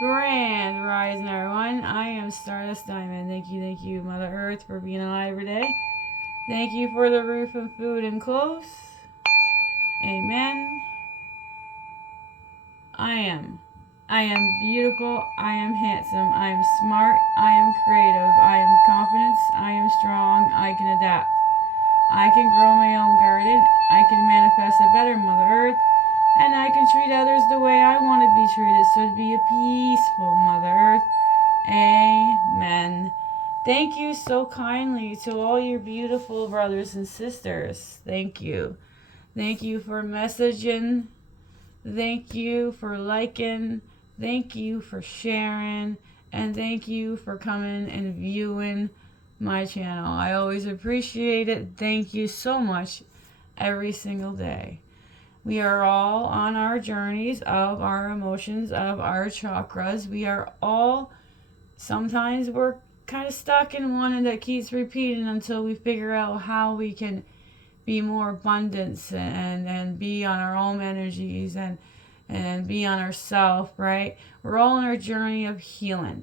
Grand Rising, everyone. I am Stardust Diamond. Thank you, Mother Earth, for being alive today. Thank you for the roof and food and clothes. Amen. I am. I am beautiful. I am handsome. I am smart. I am creative. I am confident. I am strong. I can adapt. I can grow my own garden. I can manifest a better Mother Earth. And I can treat others the way I want to be treated. So to be a peaceful Mother Earth. Amen. Thank you so kindly to all your beautiful brothers and sisters. Thank you. Thank you for messaging. Thank you for liking. Thank you for sharing. And thank you for coming and viewing my channel. I always appreciate it. Thank you so much every single day. We are all on our journeys of our emotions, of our chakras. We are all, sometimes we're kind of stuck in one that keeps repeating until we figure out how we can be more abundance and be on our own energies and be on ourself, right? We're all on our journey of healing.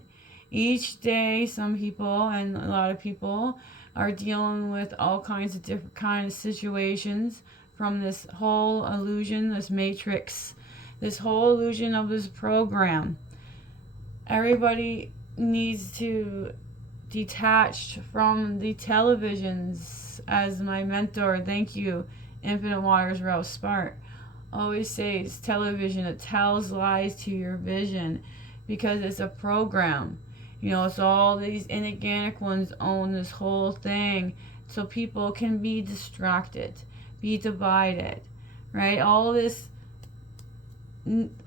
Each day, some people and a lot of people are dealing with all kinds of different kinds of situations from this whole illusion, this matrix, this whole illusion of this program. Everybody needs to detach from the televisions. As my mentor, thank you, Infinite Waters Ralph Smart, always says, television, it tells lies to your vision because it's a program. You know, it's all these inorganic ones own this whole thing so people can be distracted, be divided, right? All the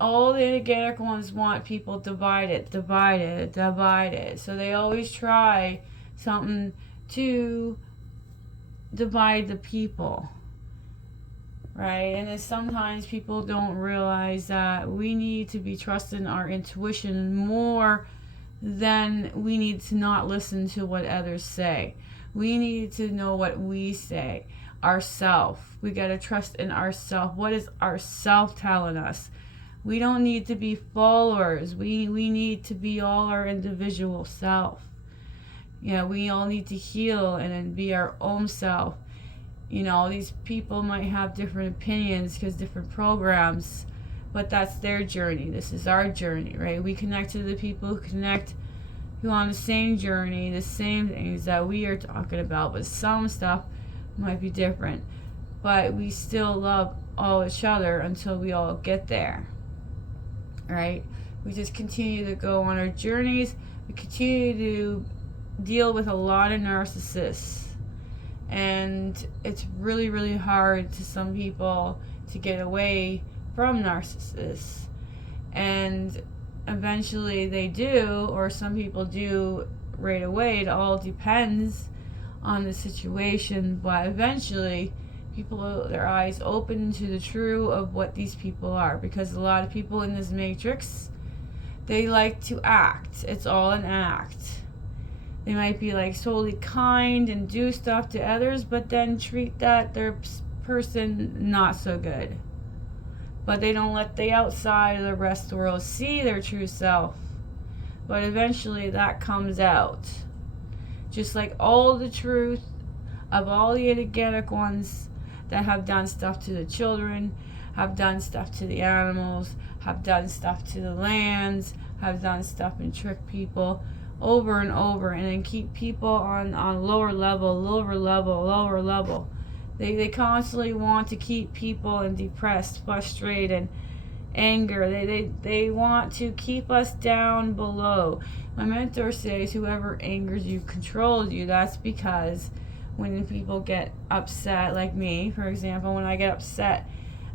organic ones want people divided. So they always try something to divide the people, right? And sometimes people don't realize that we need to be trusting our intuition more than we need to not listen to what others say. We need to know what we say. Ourself. We got to trust in ourself. What is ourself telling us? We don't need to be followers. We need to be all our individual self. You know, we all need to heal and be our own self. You know, these people might have different opinions because different programs, but that's their journey. This is our journey, right? We connect to the people who are on the same journey, the same things that we are talking about, but some stuff might be different. But we still love all each other until we all get there. Right? We just continue to go on our journeys. We continue to deal with a lot of narcissists. And it's really, really hard to some people to get away from narcissists. And eventually they do, or some people do right away. It all depends on the situation. But eventually people, their eyes open to the true of what these people are, because a lot of people in this matrix, they like to act. It's all an act. They might be like totally kind and do stuff to others, but then treat that their person not so good. But they don't let the outside of the rest of the world see their true self. But eventually that comes out. Just like all the truth of all the energetic ones that have done stuff to the children, have done stuff to the animals, have done stuff to the lands, have done stuff and tricked people over and over, and then keep people on lower level. They constantly want to keep people in depressed, frustrated, anger. They want to keep us down below. My mentor says whoever angers you controls you. That's because when people get upset, like me, for example, when I get upset,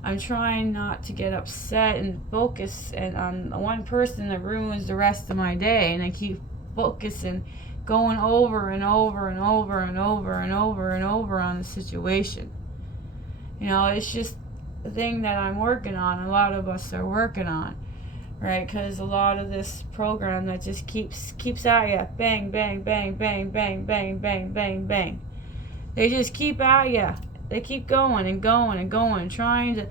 I'm trying not to get upset and focus on one person that ruins the rest of my day, and I keep focusing, going over and over and over and over and over and over on the situation. You know, it's just a thing that I'm working on. A lot of us are working on, right? Because a lot of this program that just keeps at you, bang, bang, bang, bang, bang, bang, bang, bang, bang. They just keep at you. They keep going and going and going, trying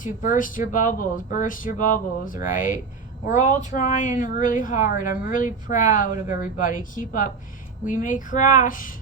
to burst your bubbles, right? We're all trying really hard. I'm really proud of everybody. Keep up. We may crash,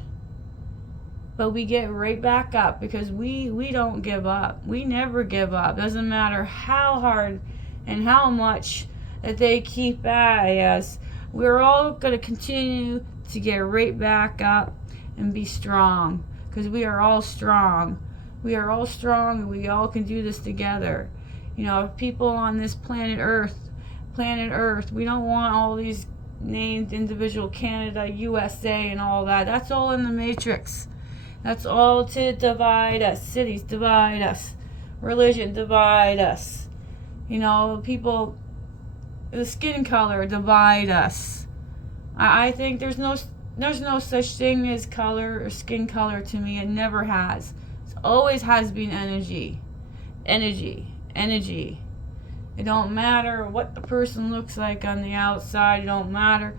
but we get right back up because we don't give up. We never give up. Doesn't matter how hard and how much that they keep at us. We're all going to continue to get right back up and be strong because we are all strong. We are all strong and we all can do this together. You know, people on this planet Earth, we don't want all these named individual Canada, USA, and all that. That's all in the Matrix. That's all to divide us. Cities divide us. Religion divide us. You know, people, the skin color divide us. I think there's no such thing as color or skin color to me. It never has. It always has been energy. Energy. It don't matter what the person looks like on the outside. It don't matter.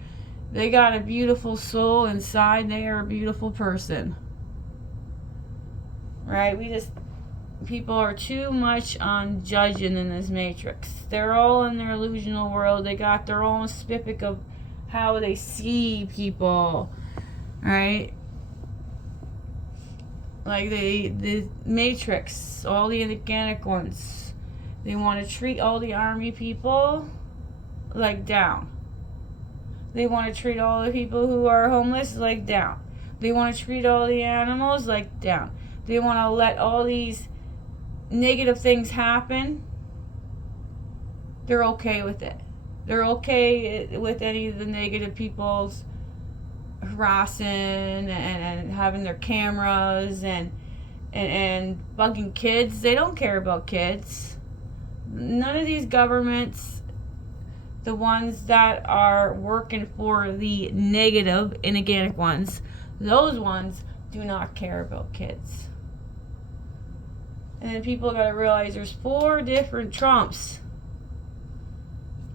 They got a beautiful soul inside. They are a beautiful person. Right? People are too much on judging in this matrix. They're all in their illusional world. They got their own specific of how they see people. Right? Like the matrix, all the organic ones. They want to treat all the army people like down. They want to treat all the people who are homeless like down. They want to treat all the animals like down. They want to let all these negative things happen. They're okay with it. They're okay with any of the negative people's harassing and having their cameras and bugging kids. They don't care about kids. None of these governments, the ones that are working for the negative inorganic ones, those ones do not care about kids. And then people got to realize there's 4 different Trumps.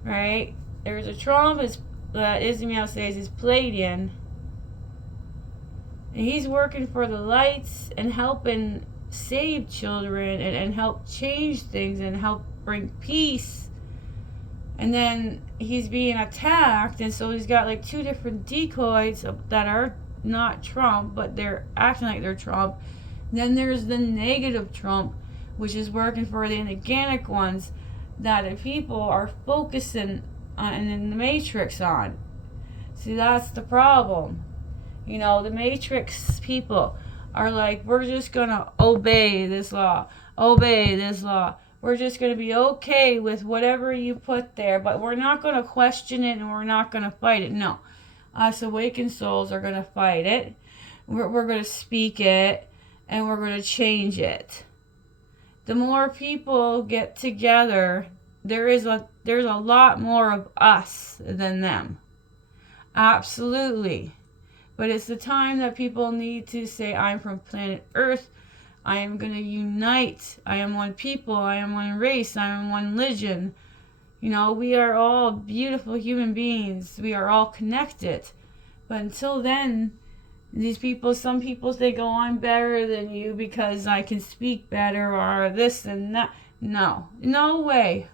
Right? There's a Trump that Ismail says is Palladian. And he's working for the lights and helping save children and help change things and help bring peace. And then he's being attacked, and so he's got like 2 different decoys that are not Trump, but they're acting like they're Trump. Then there's the negative Trump, which is working for the organic ones that the people are focusing on and in the Matrix on. See, that's the problem. You know, the Matrix people are like, we're just going to obey this law. We're just going to be okay with whatever you put there, but we're not going to question it and we're not going to fight it. No. Us awakened souls are going to fight it. We're going to speak it and we're going to change it. The more people get together, there's a lot more of us than them. Absolutely. But it's the time that people need to say, I'm from planet Earth. I am going to unite. I am one people. I am one race. I am one religion. You know, we are all beautiful human beings. We are all connected. But until then, some people think, oh, I'm better than you because I can speak better or this and that. No way.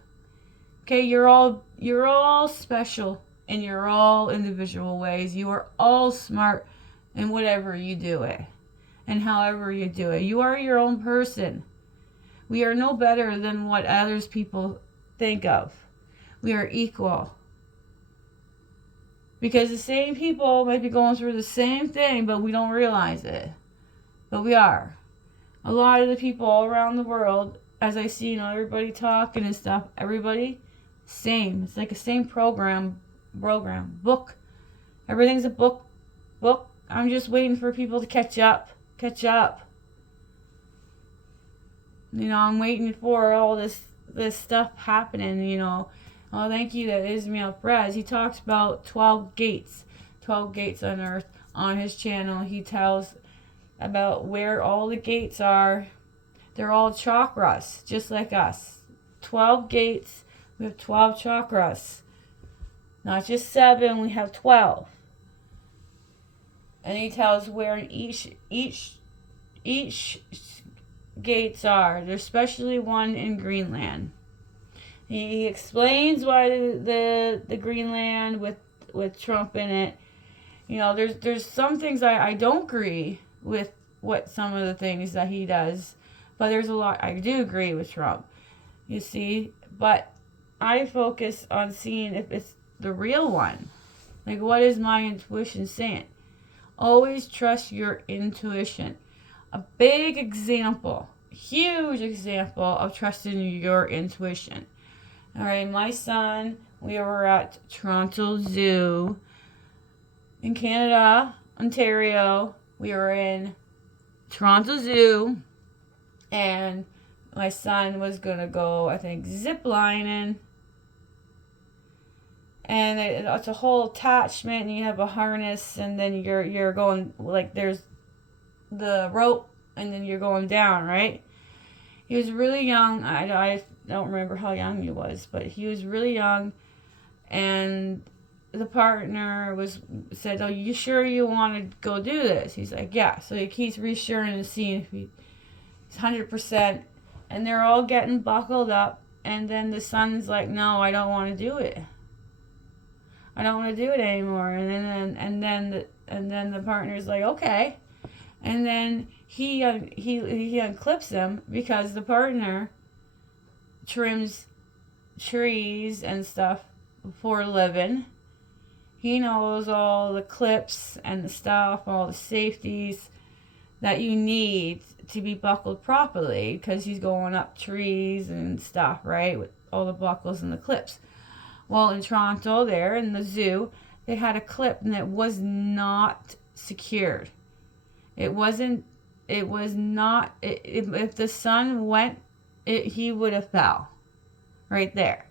Okay, you're all special in your all individual ways. You are all smart in whatever you do it and however you do it. You are your own person. We are no better than what others people think of. We are equal. Because the same people might be going through the same thing, but we don't realize it. But we are. A lot of the people all around the world, as I see, everybody talking and stuff, everybody, same. It's like a same program, book. Everything's a book. I'm just waiting for people to catch up. I'm waiting for all this stuff happening, Oh, thank you to Ismail Perez. He talks about 12 gates on Earth on his channel. He tells about where all the gates are. They're all chakras, just like us. 12 gates. We have 12 chakras. Not just 7, we have 12. And he tells where each gates are. There's especially one in Greenland. He explains why the Greenland with Trump in it. You know, there's some things I don't agree with what some of the things that he does, but there's a lot I do agree with Trump. You see, but I focus on seeing if it's the real one. Like, what is my intuition saying? Always trust your intuition. A big example, huge example of trusting your intuition. All right, my son, we were at Toronto Zoo in Canada, Ontario. We were in Toronto Zoo, and my son was gonna go, I think, zip lining. And it's a whole attachment, and you have a harness, and then you're going, like, there's the rope, and then you're going down, right? He was really young. I don't remember how young he was, but he was really young, and the partner said, "Oh, you sure you want to go do this?" He's like, "Yeah." So he keeps reassuring and seeing if he's 100%, and they're all getting buckled up, and then the son's like, "No, I don't want to do it. I don't want to do it anymore." And then the partner's like, "Okay," and then he unclips him because the partner trims trees and stuff for a living. He knows all the clips and the stuff, all the safeties that you need to be buckled properly because he's going up trees and stuff, right? With all the buckles and the clips. Well, in Toronto, there in the zoo, they had a clip and it was not secured. It wasn't. It was not. If the son went, he would have fell, right there.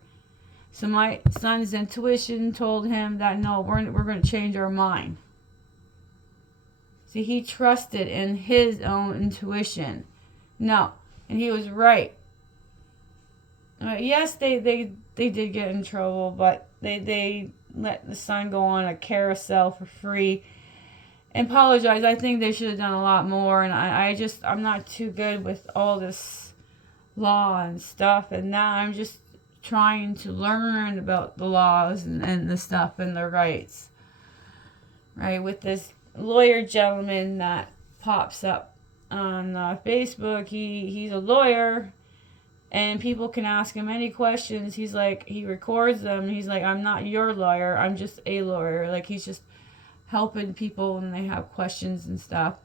So my son's intuition told him that no, we're going to change our mind. See, he trusted in his own intuition. No, and he was right. Yes, they did get in trouble, but they let the son go on a carousel for free and apologize. I think they should have done a lot more, and I'm not too good with all this law and stuff, and now I'm just trying to learn about the laws and the stuff and the rights, right? With this lawyer gentleman that pops up on Facebook, he's a lawyer, and people can ask him any questions. He's like, he records them. He's like, "I'm not your lawyer. I'm just a lawyer." Like, he's just helping people when they have questions and stuff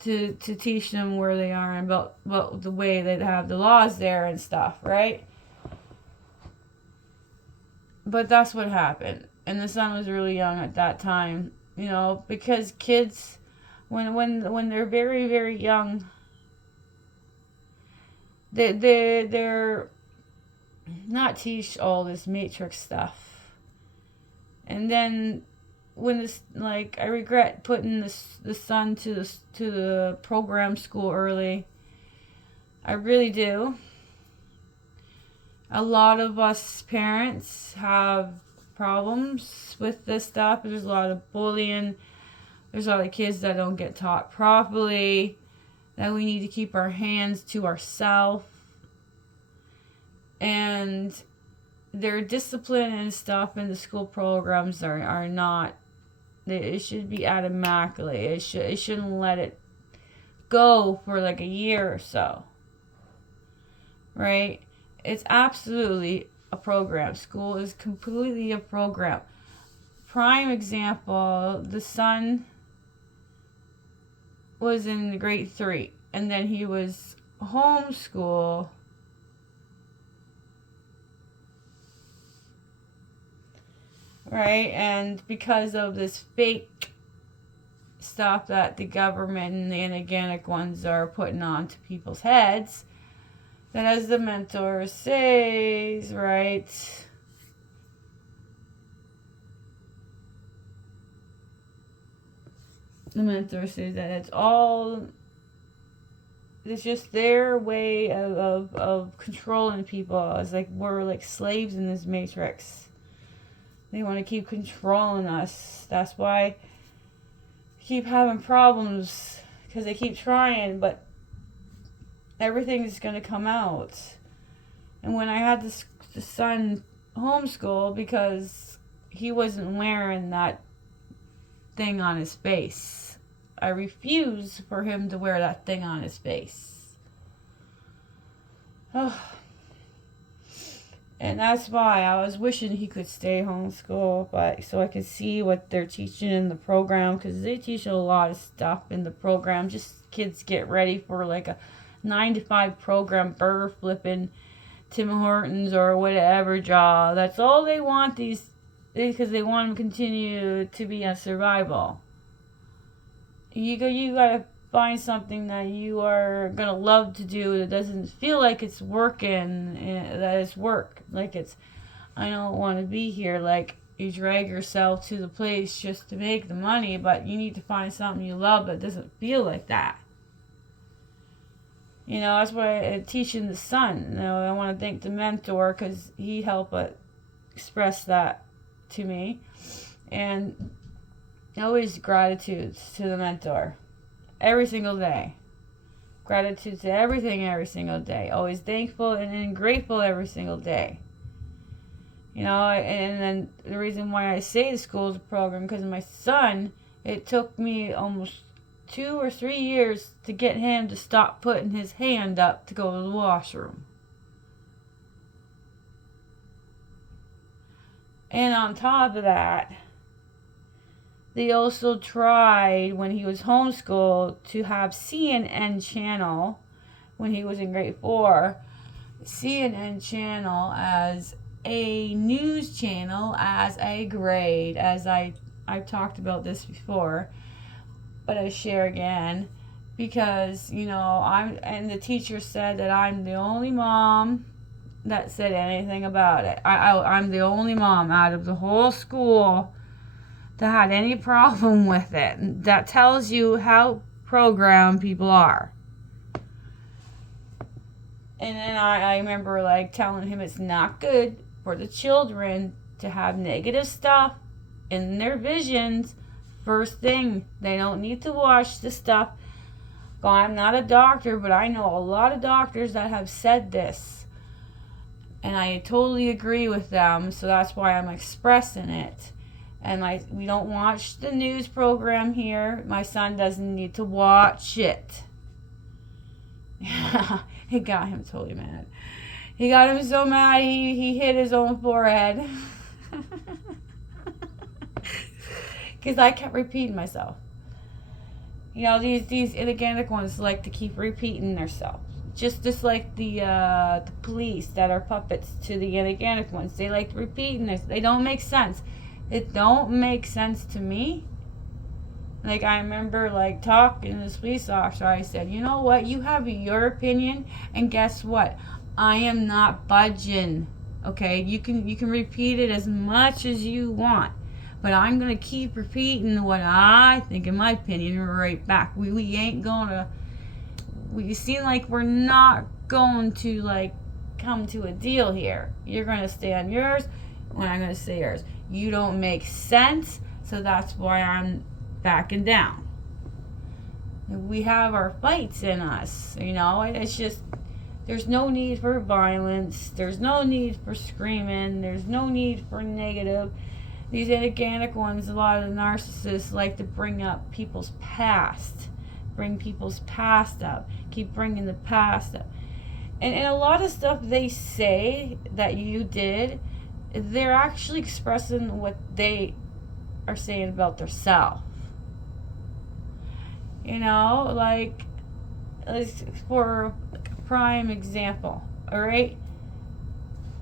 to teach them where they are and about the way they have the laws there and stuff, right? But that's what happened. And the son was really young at that time, you know, because kids, when they're very, very young, they're not teach all this matrix stuff. And then when this, like, I regret putting the son to the program school early. I really do. A lot of us parents have problems with this stuff. There's a lot of bullying. There's a lot of kids that don't get taught properly. That we need to keep our hands to ourselves. And their discipline and stuff in the school programs are not. It should be automatically. It shouldn't let it go for like a year or so. Right? It's absolutely a program. School is completely a program. Prime example, the son was in grade 3, and then he was homeschool. Right? And because of this fake stuff that the government and the inorganic ones are putting onto people's heads, that, as the mentor says, right, the mentor says that it's just their way of controlling people. It's like we're like slaves in this matrix. They want to keep controlling us. That's why I keep having problems, because they keep trying, but everything's going to come out. And when I had this the son homeschool because he wasn't wearing that thing on his face. I refuse for him to wear that thing on his face. Oh. And that's why I was wishing he could stay homeschool, but so I could see what they're teaching in the program, because they teach a lot of stuff in the program. Just kids get ready for like a 9 to 5 program, burger flipping, Tim Hortons or whatever job. That's all they want because they want them to continue to be on survival. You gotta find something that you are gonna love to do that doesn't feel like it's working, that it's work. Like it's, I don't want to be here. Like you drag yourself to the place just to make the money, but you need to find something you love that doesn't feel like that. You know, that's why I'm teaching the son. You know, I want to thank the mentor because he helped express that to me. And always gratitude to the mentor. Every single day. Gratitude to everything every single day. Always thankful and grateful every single day. You know, and then the reason why I say the school's a program, because my son, it took me almost 2 or 3 years to get him to stop putting his hand up to go to the washroom. And on top of that, they also tried, when he was homeschooled, to have CNN channel, when he was in grade 4, CNN channel as a news channel, as a grade, as I've talked about this before, but I share again, because, you know, and the teacher said that I'm the only mom that said anything about it. I'm the only mom out of the whole school that had any problem with it. That tells you how programmed people are. And then I remember like telling him it's not good for the children to have negative stuff in their visions. First thing, they don't need to watch the stuff. I'm not a doctor, but I know a lot of doctors that have said this. And I totally agree with them, so that's why I'm expressing it. And we don't watch the news program here. My son doesn't need to watch it. It got him totally mad. He got him so mad he hit his own forehead. Because I kept repeating myself. You know, these inorganic ones like to keep repeating themselves. Just like the police that are puppets to the inorganic ones. They like repeating this. They don't make sense. It don't make sense to me. Like, I remember, like, talking to this police officer. I said, you know what? You have your opinion, and guess what? I am not budging. Okay? You can repeat it as much as you want. But I'm going to keep repeating what I think, in my opinion, right back. We ain't going to... We seem like we're not going to, like, come to a deal here. You're going to stay on yours, and I'm going to say yours. You don't make sense, so that's why I'm backing down. We have our fights in us, you know. It's just, there's no need for violence. There's no need for screaming. There's no need for negative. These organic ones, a lot of the narcissists like to bring up people's past. Bring people's past up. Keep bringing the past up. And a lot of stuff they say that you did, they're actually expressing what they are saying about themselves. You know, like, for a prime example, alright?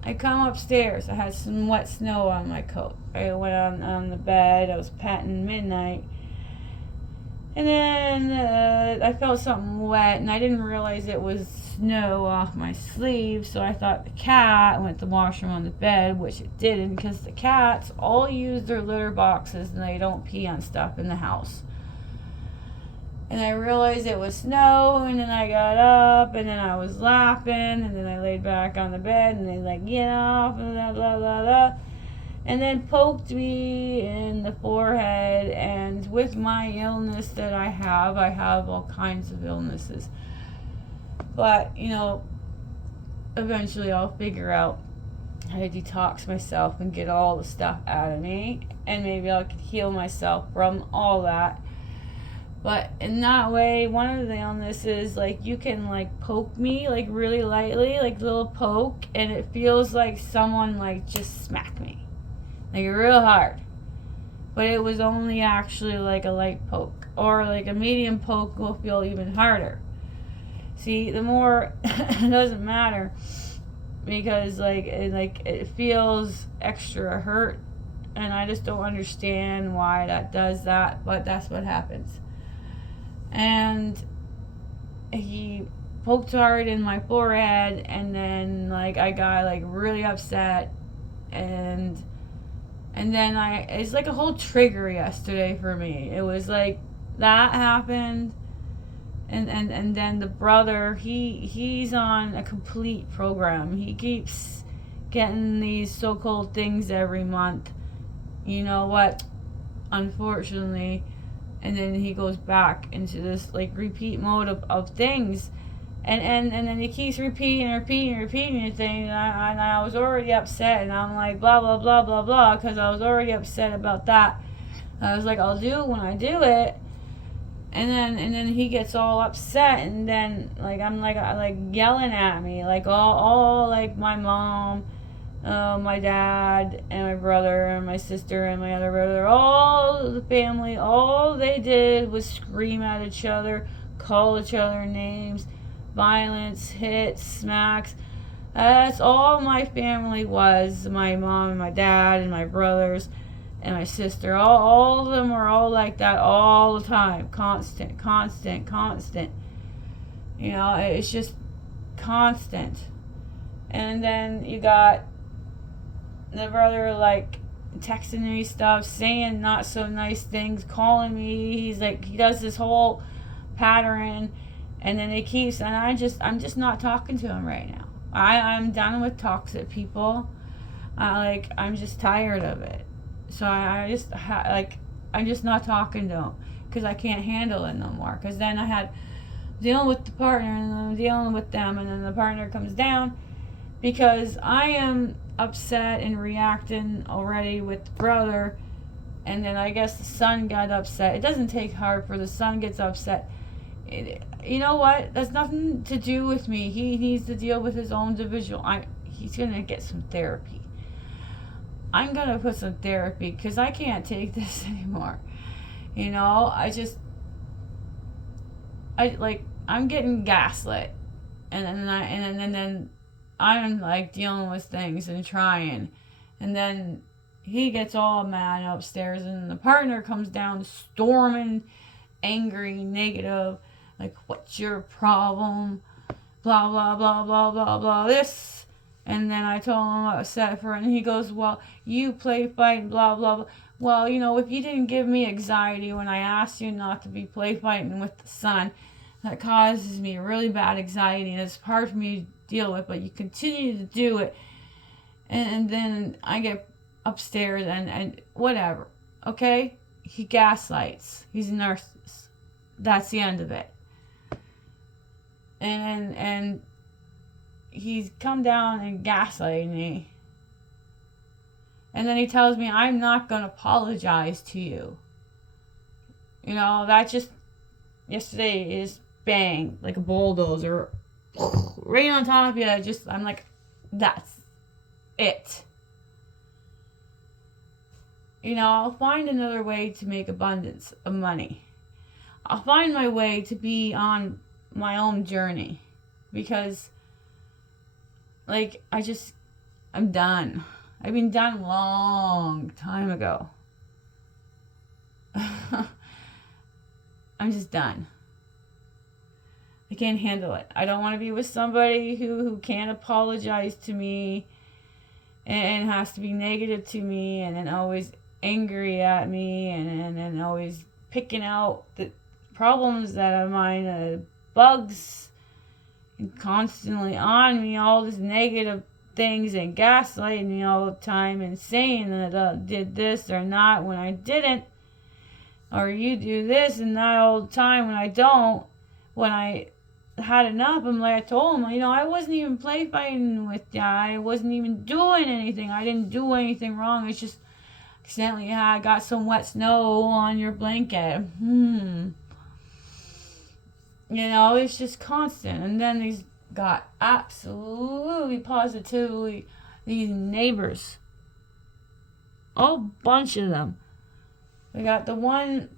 I come upstairs, I had some wet snow on my coat. I went on the bed, I was patting midnight. And then I felt something wet, and I didn't realize it was snow off my sleeve, so I thought the cat went to the washroom on the bed, which it didn't, because the cats all use their litter boxes and they don't pee on stuff in the house. And I realized it was snow, and then I got up, and then I was laughing, and then I laid back on the bed, and they like, get off, and blah, blah, blah, blah. And then poked me in the forehead, and with my illness that I have all kinds of illnesses. But, you know, eventually I'll figure out I had to detox myself and get all the stuff out of me, and maybe I could heal myself from all that. But in that way, one of the illnesses, like, you can, like, poke me, like, really lightly, like, little poke, and it feels like someone, like, just smacked me, like, real hard. But it was only actually, like, a light poke. Or, like, a medium poke will feel even harder. See, the more, it doesn't matter, because, like, it feels extra hurt, and I just don't understand why that does that, but that's what happens. And he poked hard in my forehead, and then, like, I got, like, really upset, and then it's like a whole trigger yesterday for me. It was like that happened, and then the brother, he's on a complete program. He keeps getting these so-called things every month. You know what? Unfortunately, and then he goes back into this, like, repeat mode of things, and then he keeps repeating the thing, and I was already upset, and I'm like, blah blah blah blah blah, because I was already upset about that. I was like, I'll do it when I do it, and then he gets all upset, and then, like, I'm like yelling at me, like, all like my mom, my dad, and my brother, and my sister, and my other brother, all the family, all they did was scream at each other, call each other names, violence, hits, smacks. That's all my family was. My mom and my dad and my brothers and my sister. All of them were all like that all the time. Constant. You know, it's just constant. And then you got the brother, like, texting me stuff, saying not so nice things, calling me. He's like, he does this whole pattern, and then it keeps, and I'm just not talking to him right now. I'm done with toxic people. I'm just tired of it. So I'm just not talking to him, because I can't handle it no more. Because then I had dealing with the partner, and then I'm dealing with them, and then the partner comes down, because I am upset and reacting already with the brother, and then I guess the son got upset. It doesn't take hard for the son gets upset. You know what? That's nothing to do with me. He needs to deal with his own individual. He's gonna get some therapy. I'm gonna put some therapy, because I can't take this anymore. You know, I'm getting gaslit, and then I'm, like, dealing with things and trying, and then he gets all mad upstairs, and the partner comes down storming, angry, negative, like, what's your problem, blah blah blah blah blah blah this. And then I told him I'm upset for it, and he goes, well, you play fighting, blah blah blah. Well, you know, if you didn't give me anxiety when I asked you not to be play fighting with the son, that causes me really bad anxiety, and it's hard for me to deal with, but you continue to do it, and then I get upstairs, and whatever. Okay, he gaslights. He's a narcissist. That's the end of it. And he's come down and gaslighting me, and then he tells me I'm not gonna apologize to you. You know, that just yesterday is bang, like a bulldozer, right on top of you. I'm like, that's it. You know, I'll find another way to make abundance of money. I'll find my way to be on my own journey, because, like, I'm done. I've been done a long time ago. I'm just done. I can't handle it. I don't want to be with somebody who can't apologize to me, and has to be negative to me, and then always angry at me, and always picking out the problems that are mine, bugs, and constantly on me, all this negative things, and gaslighting me all the time, and saying that I did this or not when I didn't, or you do this and that all the time when I don't, when I had enough. I'm like, I told him, I wasn't even play fighting with you. I wasn't even doing anything. I didn't do anything wrong. It's just accidentally I got some wet snow on your blanket. It's just constant. And then these got absolutely positively these neighbors. A whole bunch of them. We got the one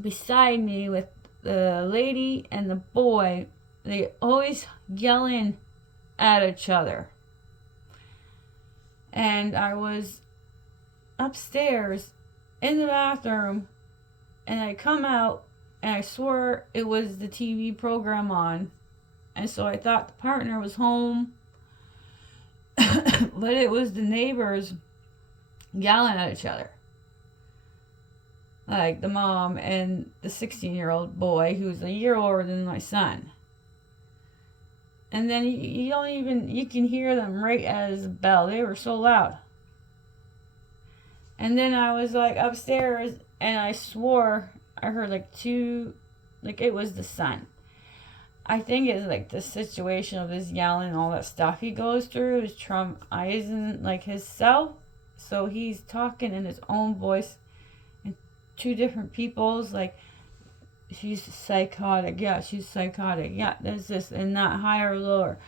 beside me with the lady and the boy. They always yelling at each other. And I was upstairs in the bathroom, and I come out, and I swore it was the TV program on. And so I thought the partner was home. But it was the neighbors yelling at each other. Like the mom and the 16-year-old boy who's a year older than my son. And then you can hear them right as a bell. They were so loud. And then I was like upstairs, and I swore I heard it was the son. I think it's like the situation of this yelling and all that stuff he goes through is traumatizing like himself. So he's talking in his own voice and two different people's, like, she's psychotic. Yeah, she's psychotic. Yeah, there's this and not higher or lower.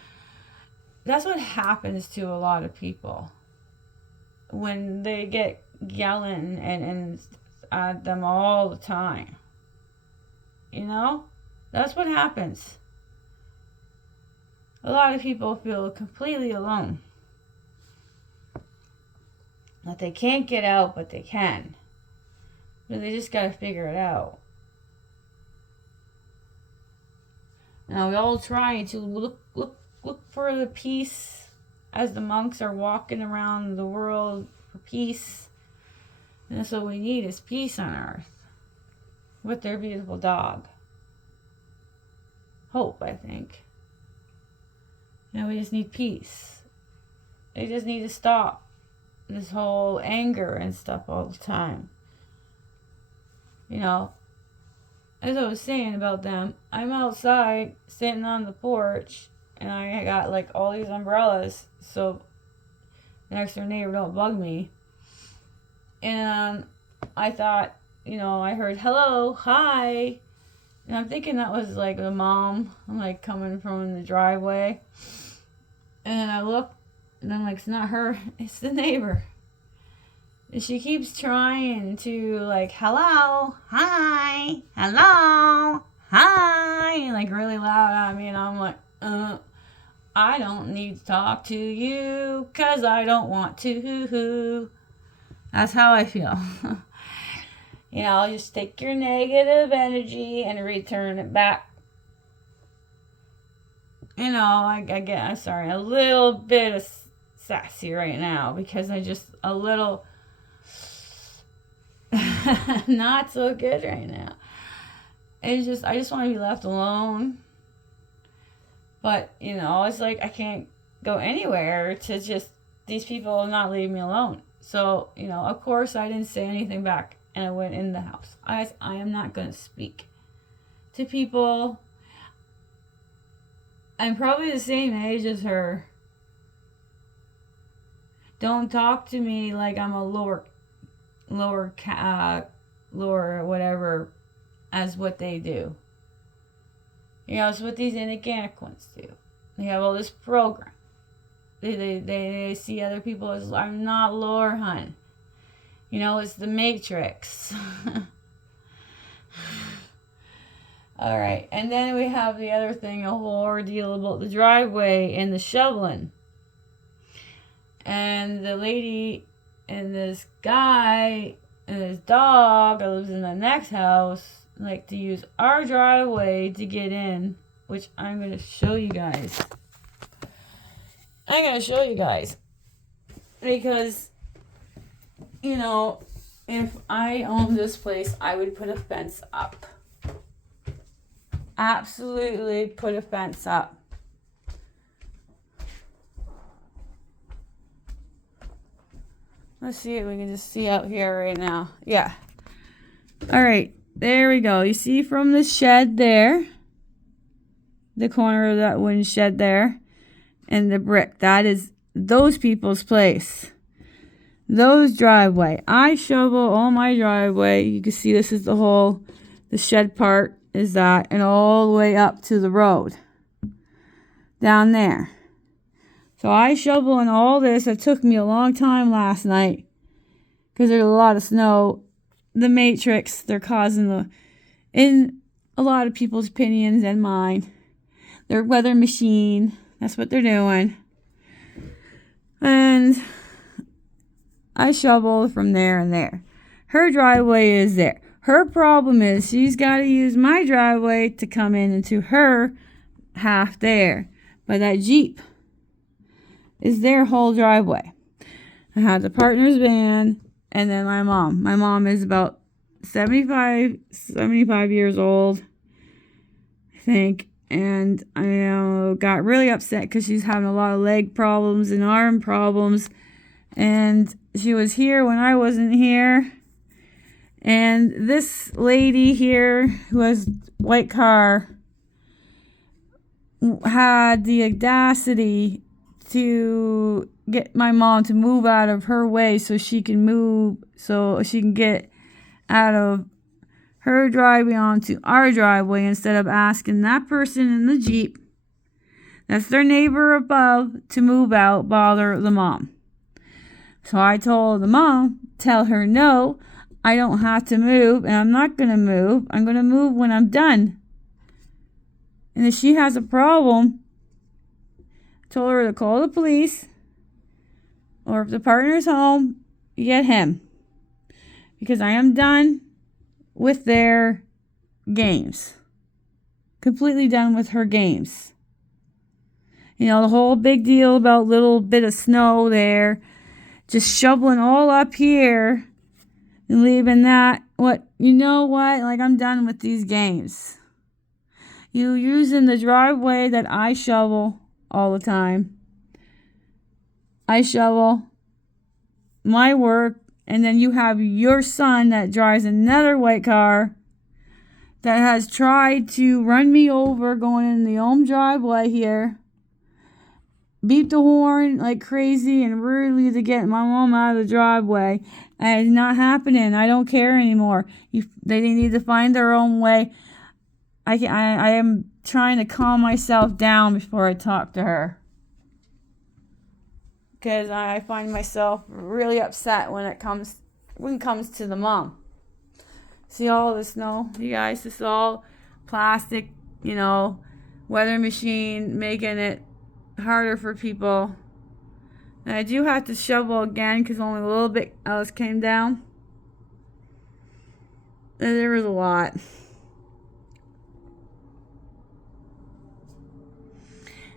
That's what happens to a lot of people when they get yelling and at them all the time. That's what happens. A lot of people feel completely alone. That they can't get out, but they can. But they just gotta figure it out. Now we all try to look for the peace as the monks are walking around the world for peace. And that's what we need, is peace on earth. With their beautiful dog. Hope, I think. We just need peace. They just need to stop this whole anger and stuff all the time. As I was saying about them, I'm outside sitting on the porch, and I got like all these umbrellas so the next door neighbor don't bug me. And I thought, I heard hello, hi, and I'm thinking that was like the mom. I'm like coming from the driveway, and then I look, and I'm like, it's not her, it's the neighbor. And she keeps trying to like, hello, hi, hello, hi, like really loud at me, and I'm like, I don't need to talk to you, 'cause I don't want to. That's how I feel. Just take your negative energy and return it back. I get, I'm sorry, a little bit of sassy right now, because I just a little not so good right now. I just want to be left alone. But, it's like I can't go anywhere to just these people not leave me alone. So, of course I didn't say anything back, and I went in the house. I am not going to speak to people. I'm probably the same age as her. Don't talk to me like I'm a lower whatever as what they do. It's what these Nicaraguans do. They have all this program. They see other people as, I'm not lower, hun. It's the Matrix. Alright, and then we have the other thing, a whole ordeal about the driveway and the shoveling. And the lady and this guy and his dog that lives in the next house like to use our driveway to get in, which I'm going to show you guys. Because, if I owned this place, I would put a fence up. Absolutely put a fence up. Let's see if we can just see out here right now. Yeah. All right. There we go. You see from the shed there, the corner of that wooden shed there and the brick. That is those people's place. Those driveway. I shovel all my driveway. You can see this is the shed part is that, and all the way up to the road. Down there. So I shovel in all this. It took me a long time last night because there's a lot of snow. The Matrix, they're causing in a lot of people's opinions and mine, their weather machine. That's what they're doing. And I shovel from there and there. Her driveway is there. Her problem is she's got to use my driveway to come into her half there. But that Jeep is their whole driveway. I had the partner's van and then my mom. My mom is about 75 years old, I think. And I got really upset because she's having a lot of leg problems and arm problems. And she was here when I wasn't here. And this lady here who has white car had the audacity to get my mom to move out of her way so she can get out of her driveway onto our driveway instead of asking that person in the Jeep, that's their neighbor above, to move out, bother the mom. So I told the mom, tell her no, I don't have to move, and I'm not going to move. I'm going to move when I'm done. And if she has a problem, I told her to call the police, or if the partner's home, get him. Because I am done with their games. Completely done with her games. You know, the whole big deal about little bit of snow there. Just shoveling all up here and leaving that. You know what? Like, I'm done with these games. You using the driveway that I shovel all the time. I shovel my work, and then you have your son that drives another white car that has tried to run me over going in the home driveway here. Beep the horn like crazy and rudely to get my mom out of the driveway. And it's not happening. I don't care anymore. They need to find their own way. I am trying to calm myself down before I talk to her. Because I find myself really upset when it comes to the mom. See all the snow, you guys? This is all plastic, weather machine making it harder for people. And I do have to shovel again because only a little bit else came down. And there was a lot.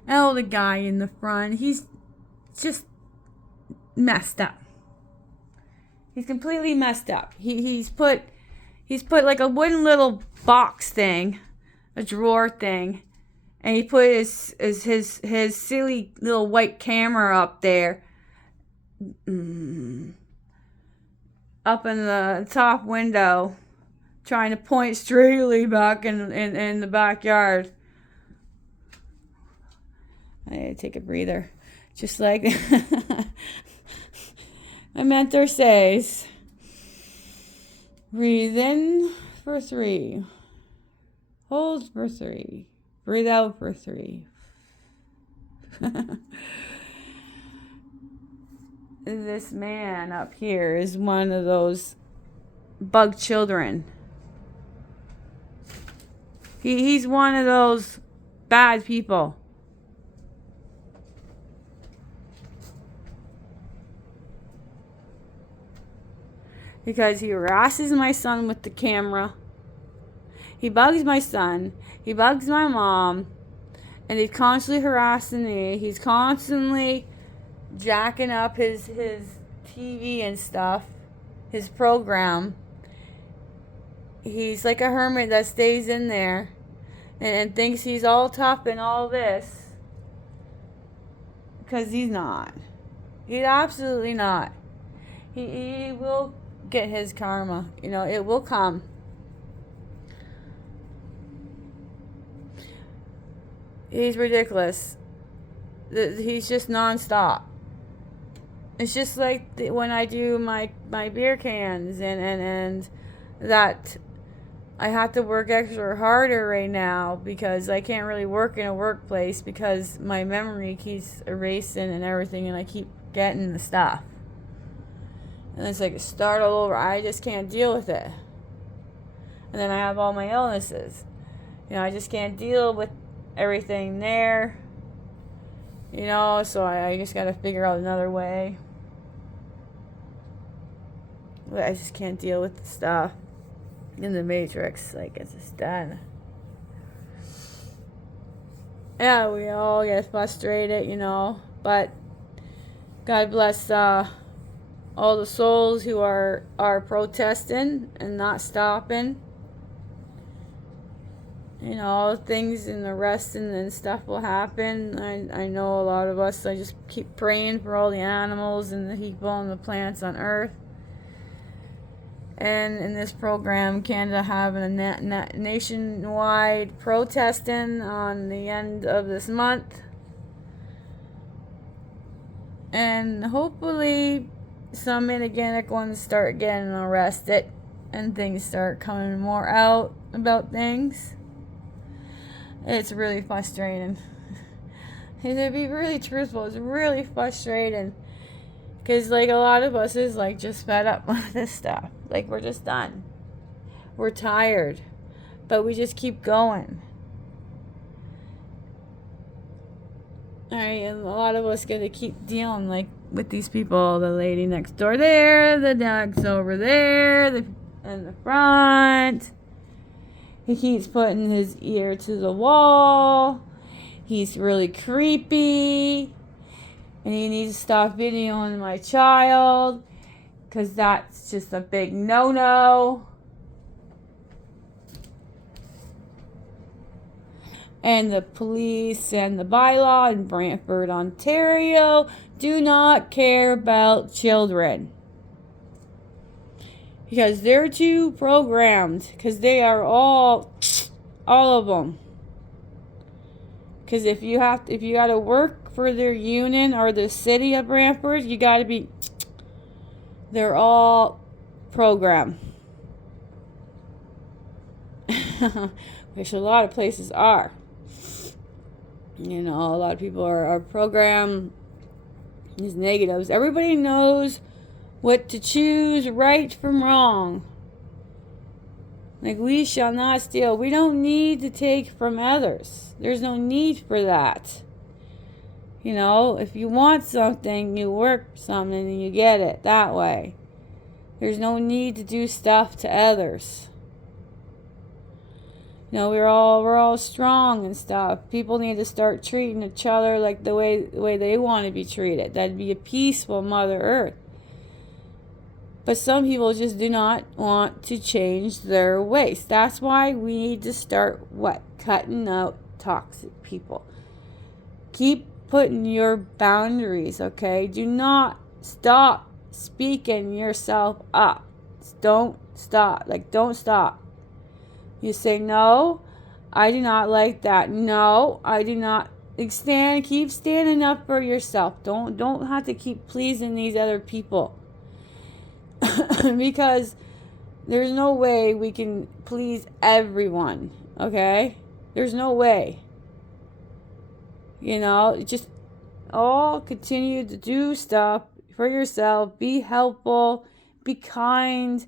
Oh, the guy in the front, he's just messed up. He's completely messed up. He's put like a wooden little box thing, a drawer thing, and he put his silly little white camera up there, up in the top window, trying to point straightly back in the backyard. I need to take a breather. Just like my mentor says, breathe in for 3. Hold for 3. Breathe out for 3. This man up here is one of those bug children. He's one of those bad people. Because he harasses my son with the camera. He bugs my son. He bugs my mom. And he's constantly harassing me. He's constantly jacking up his TV and stuff. His program. He's like a hermit that stays in there. And thinks he's all tough and all this. Because he's not. He's absolutely not. He will get his karma. It will come. He's ridiculous. He's just nonstop. It's just like when I do my beer cans and that I have to work extra harder right now because I can't really work in a workplace because my memory keeps erasing and everything, and I keep getting the stuff. And it's like start all over. I just can't deal with it. And then I have all my illnesses. I just can't deal with everything there. So I just got to figure out another way. But I just can't deal with the stuff in the Matrix. Like, it's just done. Yeah, we all get frustrated, But God bless all the souls who are protesting and not stopping. Things and the rest and stuff will happen. I know a lot of us, I just keep praying for all the animals and the people and the plants on Earth. And in this program, Canada having a nationwide protesting on the end of this month. And hopefully some inorganic ones start getting arrested and things start coming more out about things. It's really frustrating. To be really truthful, it's really frustrating. Because, a lot of us is, just fed up with this stuff. We're just done. We're tired. But we just keep going. Alright, and a lot of us gotta keep dealing, with these people. The lady next door there, the next over there, in the front. He keeps putting his ear to the wall. He's really creepy. And he needs to stop videoing my child. Because that's just a big no-no. And the police and the bylaw in Brantford, Ontario do not care about children. Because they're too programmed. Because they are all of them. Because if you got to work for their union or the city of Brantford, you got to be. They're all programmed. Which a lot of places are. A lot of people are programmed. These negatives. Everybody knows what to choose right from wrong. We shall not steal. We don't need to take from others. There's no need for that. If you want something, you work for something and you get it that way. There's no need to do stuff to others. We're all strong and stuff. People need to start treating each other like the way they want to be treated. That'd be a peaceful Mother Earth. But some people just do not want to change their ways. That's why we need to start cutting out toxic people. Keep putting your boundaries, okay? Do not stop speaking yourself up. Don't stop. Don't stop. You say, no, I do not like that. No, I do not. Keep standing up for yourself. Don't have to keep pleasing these other people. Because there's no way we can please everyone, okay? There's no way. Just all continue to do stuff for yourself. Be helpful. Be kind.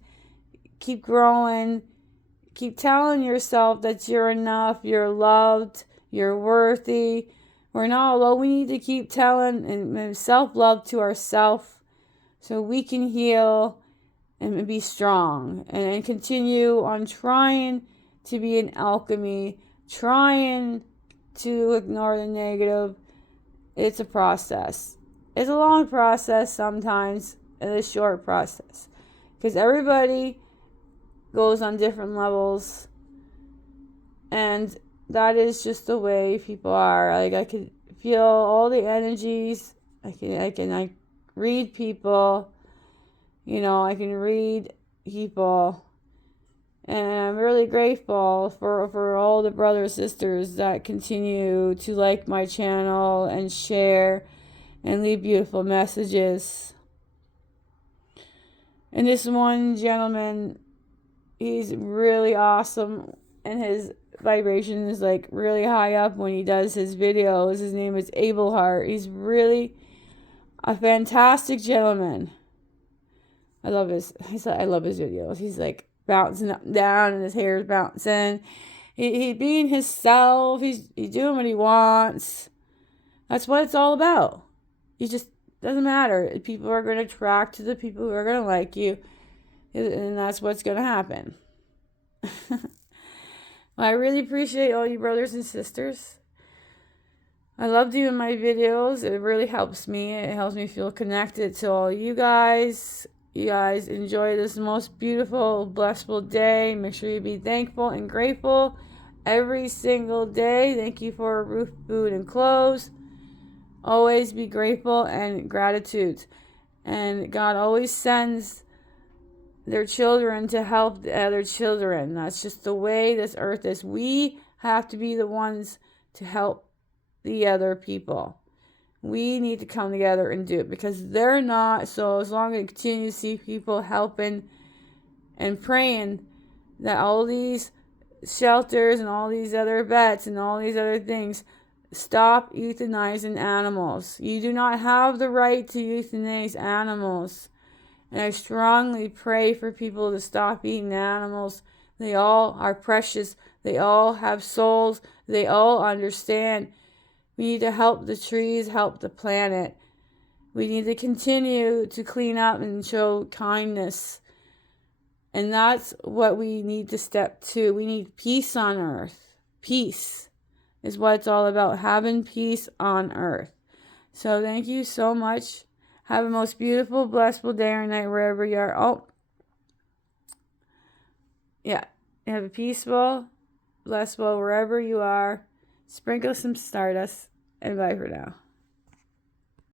Keep growing. Keep telling yourself that you're enough. You're loved. You're worthy. We're not alone. We need to keep telling and self-love to ourselves so we can heal and be strong and continue on trying to be an alchemy, trying to ignore the negative. It's a process. It's a long process sometimes, and a short process. Because everybody goes on different levels. And that is just the way people are. I could feel all the energies. I can read people. I can read people. And I'm really grateful for all the brothers sisters that continue to like my channel and share and leave beautiful messages. And this one gentleman, he's really awesome, and his vibration is like really high up when he does his videos. His name is Abel Hart. He's really a fantastic gentleman. I love his videos. He's like bouncing up and down, and his hair is bouncing. He being himself. He's doing what he wants. That's what it's all about. You just doesn't matter. People are going to attract to the people who are going to like you, and that's what's going to happen. Well, I really appreciate all you brothers and sisters. I love doing my videos. It really helps me. It helps me feel connected to all you guys. You guys enjoy this most beautiful, blissful day. Make sure you be thankful and grateful every single day. Thank you for roof, food, and clothes. Always be grateful and gratitude. And God always sends their children to help the other children. That's just the way this earth is. We have to be the ones to help the other people. We need to come together and do it because they're not. So as long as we continue to see people helping and praying that all these shelters and all these other vets and all these other things stop euthanizing animals. You do not have the right to euthanize animals. And I strongly pray for people to stop eating animals. They all are precious. They all have souls. They all understand. We need to help the trees, help the planet. We need to continue to clean up and show kindness. And that's what we need to step to. We need peace on earth. Peace is what it's all about, having peace on earth. So thank you so much. Have a most beautiful, blissful day or night wherever you are. Oh, yeah. Have a peaceful, blissful wherever you are. Sprinkle some stardust, and bye for now.